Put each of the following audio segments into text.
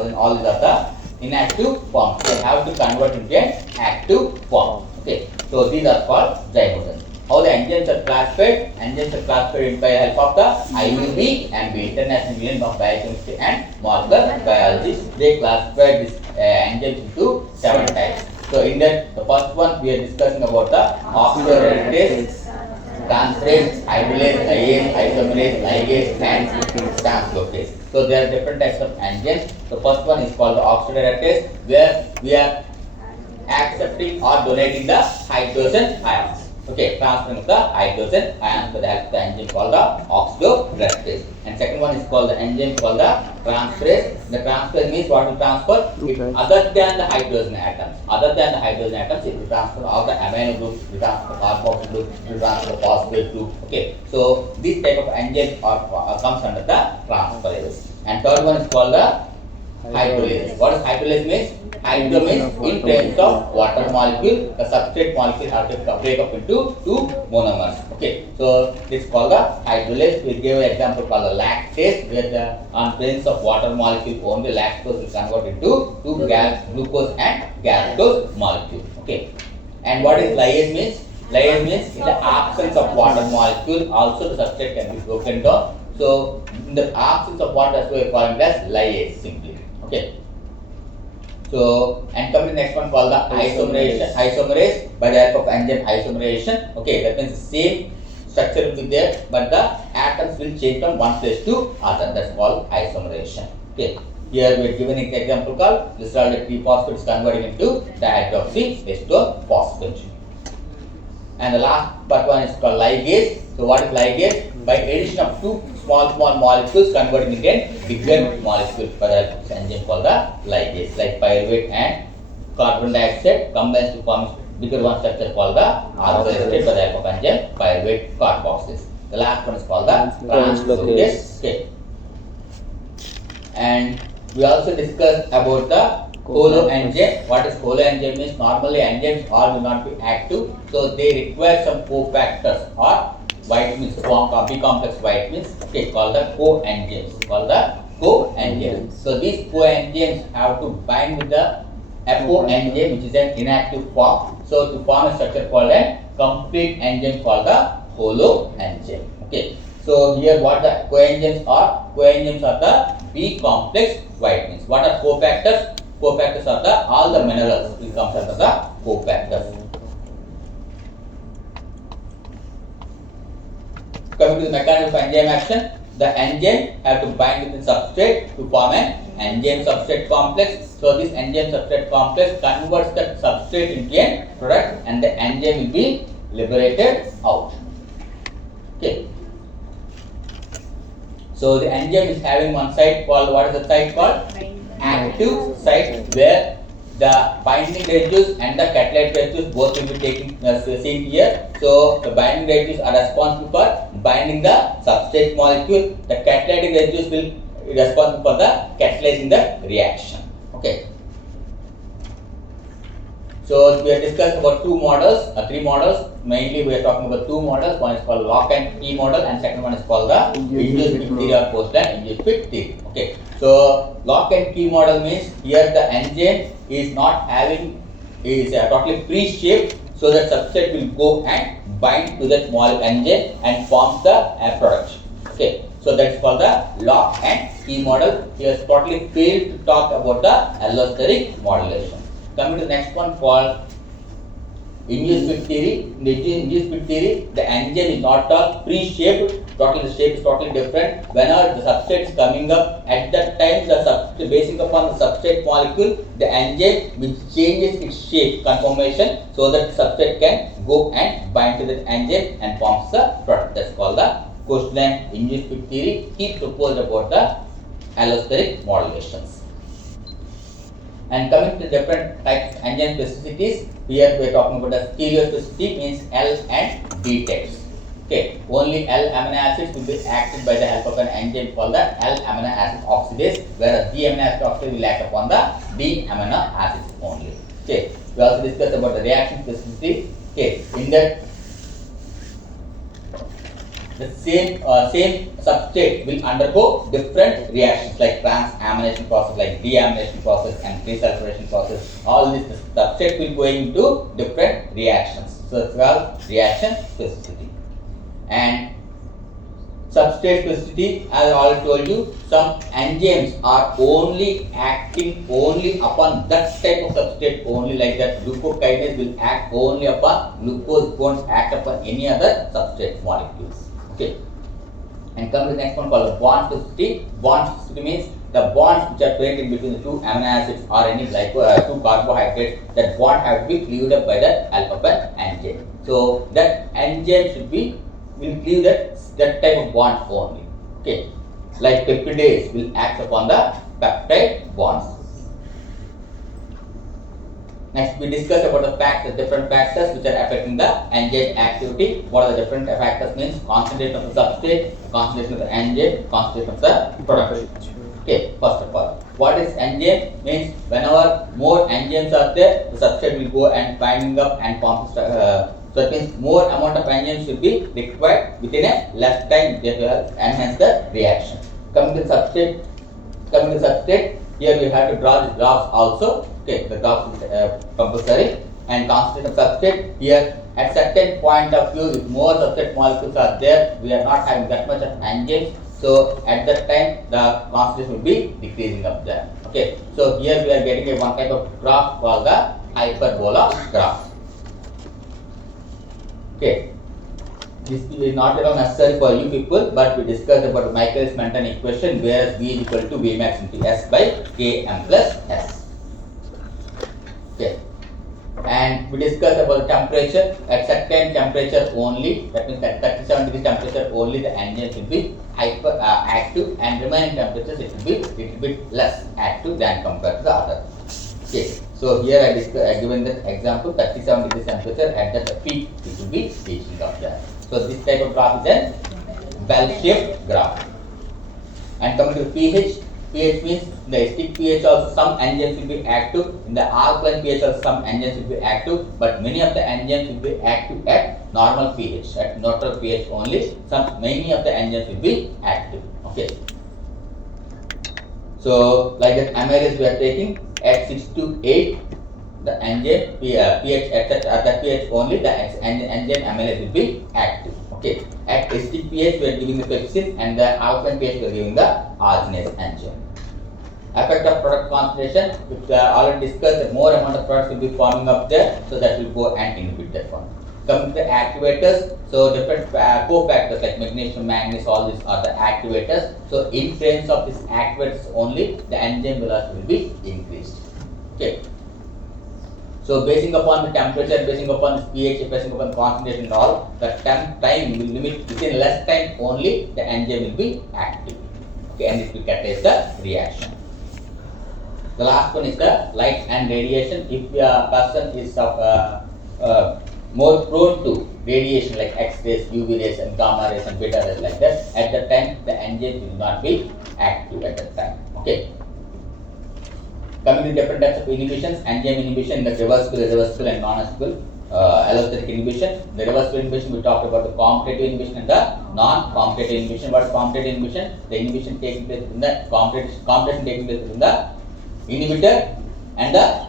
and all these are the inactive forms. They have to convert into an active form. Okay, so these are called zymogens. How the enzymes are classified? Enzymes are classified by help of the IUB and the International Union of Biochemistry and Molecular Biology. They classified this enzymes into 7 types. So in that, the first one we are discussing about the oxidoreductase, transferase, hydrolase, lyase, isomerase, ligase, and translocase. So there are different types of enzymes. The first one is called the oxidoreductase, where we are accepting or donating the hydrogen ions. Okay, transferring of the hydrogen ions with the help of the enzyme called the oxidoreductase. And second one is called the enzyme called the transferase. The transferase means what will transfer? If other than the hydrogen atoms. Other than the hydrogen atoms, it will transfer all the amino groups, it will transfer carboxyl groups, it will transfer phosphate group. Okay, so this type of enzyme comes under the transferase. And third one is called the hydrolase. What does hydrolase means? Hydro means in terms of water molecule, the substrate molecule have to break up into two monomers. Okay, so this is called the hydrolase. We give an example called the lactase, where the on presence of water molecule only lactose will convert into two glucose and galactose molecule. Okay, and what is lyase means? Lyase means in the absence of water molecule, also the substrate can be broken down. So in the absence of water, that's why we are calling it as lyase simply. Okay. So, and coming to the next one called the isomerization. Isomerase by the help of enzyme isomerization. Okay, that means the same structure will be there, but the atoms will change from one place to other. That's called isomerization. Okay, here we are given an example called glycerol 3-phosphate is converting into dihydroxy acetone phosphate. And the last part one is called ligase. So, what is ligase? By addition of two small molecules converting into a bigger molecule by the help of this enzyme called the ligase, like pyruvate and carbon dioxide combines to form bigger one structure called the organoids by the help of enzyme pyruvate carboxylase. The last one is called the translocase. Okay. And we also discussed about the holo enzyme. What is holo enzyme means? Normally enzymes all will not be active, so they require some cofactors or vitamins, B complex vitamins, okay, called the coenzymes. So these coenzymes have to bind with the apoenzyme, which is an inactive form. So to form a structure called a complete enzyme called the holo enzyme. Okay. So here what the coenzymes are? Coenzymes are the B complex vitamins. What are cofactors? Cofactors are the all the minerals will come under the cofactors. Coming to the mechanism of enzyme action, the enzyme have to bind with the substrate to form an enzyme substrate complex. So this enzyme substrate complex converts the substrate into a product, and the enzyme will be liberated out. Okay. So the enzyme is having one site called, what is the site called? Active site, where the binding residues and the catalytic residues both will be taking seen here. So the binding residues are responsible for binding the substrate molecule. The catalytic residues will be responsible for the catalyzing the reaction. Okay. So we have discussed about three models. Mainly we are talking about two models. One is called lock and key model, and second one is called the induced fit theory or post-land induced fit theory. Okay. So lock and key model means here the enzyme is not having totally pre-shaped, so that substrate will go and bind to that molecule enzyme and forms the product. Okay. So that's called the lock and key model. He has totally failed to talk about the allosteric modulation. Coming to the next one called induced fit theory. In the induced fit theory, the enzyme is not all pre-shaped. Totally the shape is totally different. Whenever the substrate is coming up, at that time the substrate, basing upon the substrate molecule, the enzyme which changes its shape conformation, so that the substrate can go and bind to that enzyme and forms the product. That's called the post-land induced fit theory. He proposed about the allosteric modulations. And coming to different types of enzyme specificities, here we are talking about the stereospecificity, means L and D types. Okay, only L amino acids will be acted by the help of an enzyme called the L amino acid oxidase, whereas D amino acid oxidase will act upon the D amino acids only. Okay, we also discussed about the reaction specificity. Okay, in that the same substrate will undergo different reactions like transamination process, like deamination process and desulfuration process. All this substrate will go into different reactions. So it's called reaction specificity. And substrate specificity, as I already told you, some enzymes are only acting only upon that type of substrate only, like that glucokinase will act only upon glucose, won't act upon any other substrate molecules. Okay. And come to the next one called bond specificity. Bond specificity means the bonds which are created between the two amino acids or any two carbohydrates, that bond have to be cleaved up by the alpha enzyme. So that enzyme will cleave that type of bond only. Okay, like peptidase will act upon the peptide bonds. Next, we discuss about the different factors which are affecting the enzyme activity. What are the different factors? Means concentration of the substrate, concentration of the enzyme, concentration of the product. Okay, first of all, what is enzyme? Means whenever more enzymes are there, the substrate will go and binding up and form. So it means more amount of enzymes will be required within a less time. They will enhance the reaction. Coming to substrate, here we have to draw the graphs also. Okay, the graph is compulsory. And concentration of substrate, here at certain point of view, if more substrate molecules are there, we are not having that much of enzymes. So at that time, the concentration will be decreasing up there. Okay, so here we are getting one type of graph called the hyperbola graph. Okay, this is not at all necessary for you people, but we discussed about Michaelis-Menten equation where V is equal to V max into S by Km plus S. Okay, and we discussed about temperature. At certain temperature only, that means at 37 degrees temperature only, the enzymes will be active, and remaining temperatures it will be little bit less active than compared to the other. Okay, so here I given that example, 37 degrees temperature at that peak it will be reaching up there. So this type of graph is a bell-shaped graph. And coming to pH, pH means in the acidic pH also some enzymes will be active, in the alkaline pH also some enzymes will be active, but many of the enzymes will be active at normal pH, at neutral pH only. Many of the enzymes will be active. Okay. So like that amylase we are taking at 6 to 8, the enzyme pH at that pH only, the enzyme amylase will be active. Okay. At acidic pH we are giving the pepsin, and the alkaline pH we are giving the arginase enzyme. Effect of product concentration, which already discussed, that more amount of products will be forming up there, so that will go and inhibit that one. Coming to the activators, so different cofactors like magnesium, manganese, all these are the activators. So in presence of these activators only, the enzyme velocity will be increased. Okay. So basing upon the temperature, basing upon the pH, basing upon the concentration and all, the time will limit within less time only, the enzyme will be active. Okay, and it will catalyze the reaction. The last one is the light and radiation. If a person is more prone to radiation like X-rays, UV rays and gamma rays and beta rays like that, at that time the enzyme will not be active at that time. Okay. Coming to different types of inhibitions, enzyme inhibition, the reversible and non-reversible, allosteric inhibition. The reversible inhibition, we talked about the competitive inhibition and the non-competitive inhibition. What is competitive inhibition? The inhibition taking place in the competition taking place in the inhibitor and the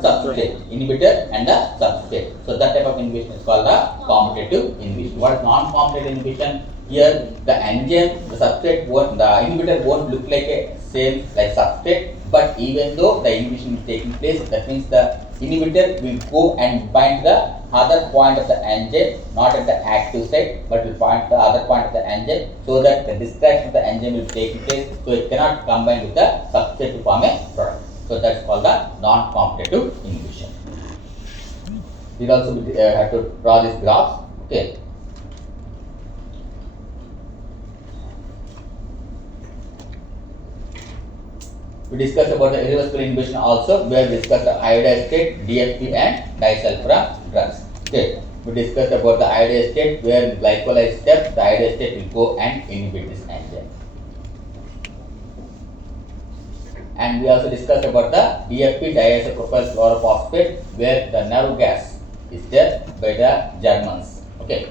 substrate. Inhibitor and the substrate. So that type of inhibition is called the competitive inhibition. What is non-competitive inhibition? Here the enzyme, the substrate won't, the inhibitor won't look like a same like substrate, but even though the inhibition is taking place, that means the inhibitor will go and bind the other point of the enzyme, not at the active site, but will point the other point of the enzyme, so that the distraction of the enzyme will take place, so it cannot combine with the substrate to form a product. So that's called the non-competitive inhibition. We also have to draw these graphs. Okay. We discussed about the irreversible inhibition also, where we discussed the iodide state, DFP and disulfiram drugs. Okay. We discussed about the iodide state, where in glycolyzed step, the iodide state will go and inhibit this enzyme. And we also discussed about the DFP, diisopropyl chlorophosphate, where the nerve gas is there by the Germans. Okay,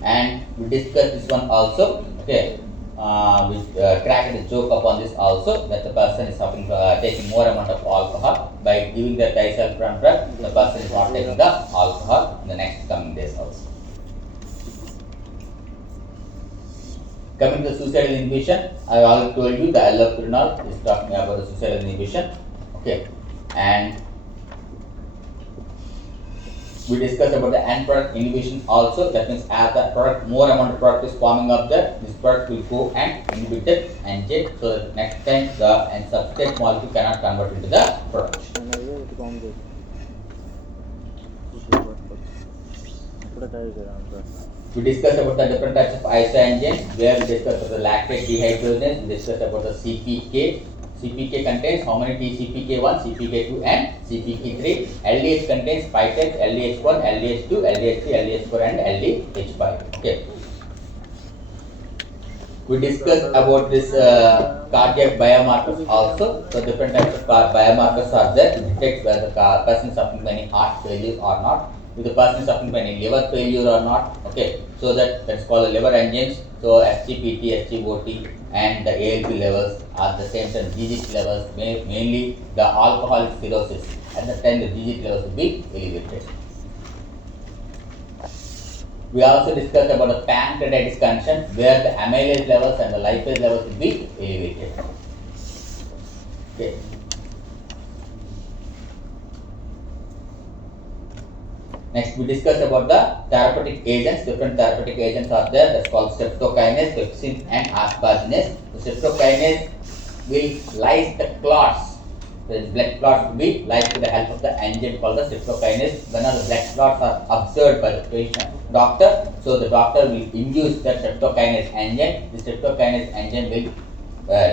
and we discussed this one also. Okay, we cracked a joke upon this also, that the person is suffering, taking more amount of alcohol. By giving the disulfiram drug, the person is not taking the alcohol in the next coming days also. Coming to suicidal inhibition, I already told you the allopurinol is talking about the suicidal inhibition. Okay, and we discussed about the end product inhibition also. That means as the product, more amount of product is forming up there, this product will go and inhibit the engine, so that next time the and substrate molecule cannot convert into the product. We discussed about the different types of isoenzymes, where we discussed about the lactate dehydrogenase, we discussed about the CPK. CPK contains how many CPK1, CPK2 and CPK3. LDH contains 5 types: LDH1, LDH2, LDH3, LDH4 and LDH5. Okay. We discussed about this cardiac biomarkers also. So different types of biomarkers are there to detect whether the person is suffering from any heart failure or not, if the person is suffering from any liver failure or not. Okay, so that's called the liver enzymes. So SGPT, SGOT and the ALP levels are the same time GGT levels, mainly the alcoholic cirrhosis. At the time the GGT levels will be elevated. We also discussed about the pancreatitis condition, where the amylase levels and the lipase levels will be elevated. Okay. Next, we discussed about the therapeutic agents. Different therapeutic agents are there. That's called streptokinase, pepsin, and asparginase. The streptokinase will lyse the clots. The blood clots will be lysed with the help of the enzyme called the streptokinase. Whenever the blood clots are observed by the patient doctor, so the doctor will induce the streptokinase enzyme. The streptokinase enzyme will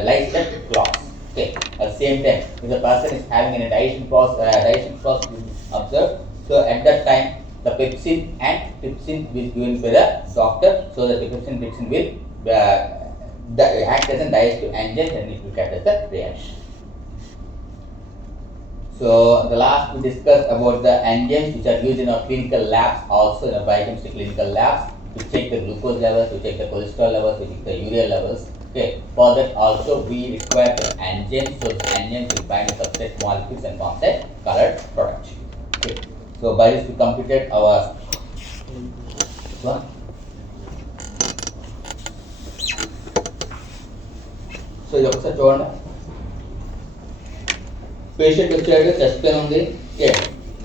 lyse the clots. Okay. At the same time, if the person is having a digestion process observed, so at that time the pepsin and trypsin will be given by the doctor, so that the pepsin trypsin will act as a digestive enzyme and it will catalyze the reaction. So the last we discussed about the enzymes which are used in our clinical labs, also in our biochemistry clinical labs, to check the glucose levels, to check the cholesterol levels, to check the urea levels. Okay. For that also we require the enzymes, so the enzymes will bind the substrate molecules and form a colored product. Okay. So by this we completed our one. So you ఒకసారి చూడండి. Patient వచ్చాడు, chest pain ఉంది. Okay.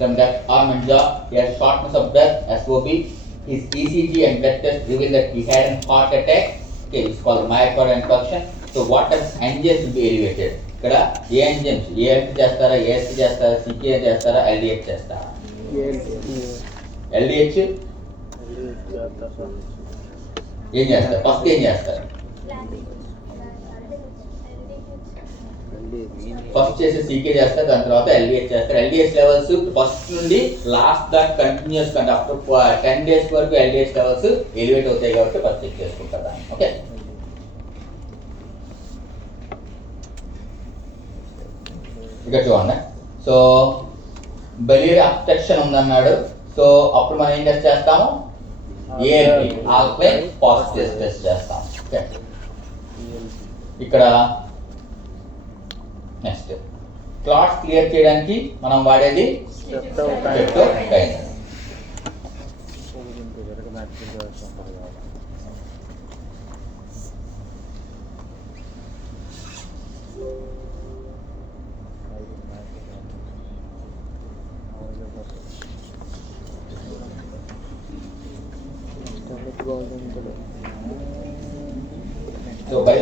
Then that arm and jaw, he has shortness of breath, SOB. His ECG and blood test reveal that he had a heart attack. Okay, it's called myocardial infarction. So what type of enzymes will be elevated? ఇక్కడ ఏ enzymes, ALT చేస్తారా, AST చేస్తారా, CK చేస్తారా, LDH చేస్తారా? LDH ఏం చేస్తారు? First ఏం చేస్తారు? First చేసి CK చేస్తారు, దాని తర్వాత LDH చేస్తారు. LDH లెవెల్స్ ఫస్ట్ నుండి లాస్ట్ దాకా కంటిన్యూస్ కంటే ఆఫ్టర్ 10 days వరకు LDH లెవెల్స్ ఎలివేట్ అవుతాయి కాబట్టి ఫస్ట్ చెక్ చేసుకుంటారు దాన్ని. ఓకే. ఇక్కడ చూడండి. సో బెలియరీ అబ్స్ట్రక్షన్ ఉందన్నాడు. సో అప్పుడు మనం ఏం టెస్ట్ చేస్తాము? ALP, ఆల్కలైన్ ఫాస్ఫేట్ టెస్ట్ చేస్తాం. ఓకే. ఇక్కడ నెక్స్ట్ క్లాట్స్ క్లియర్ చేయడానికి మనం వాడేది స్ట్రెప్టోకైనస్. So by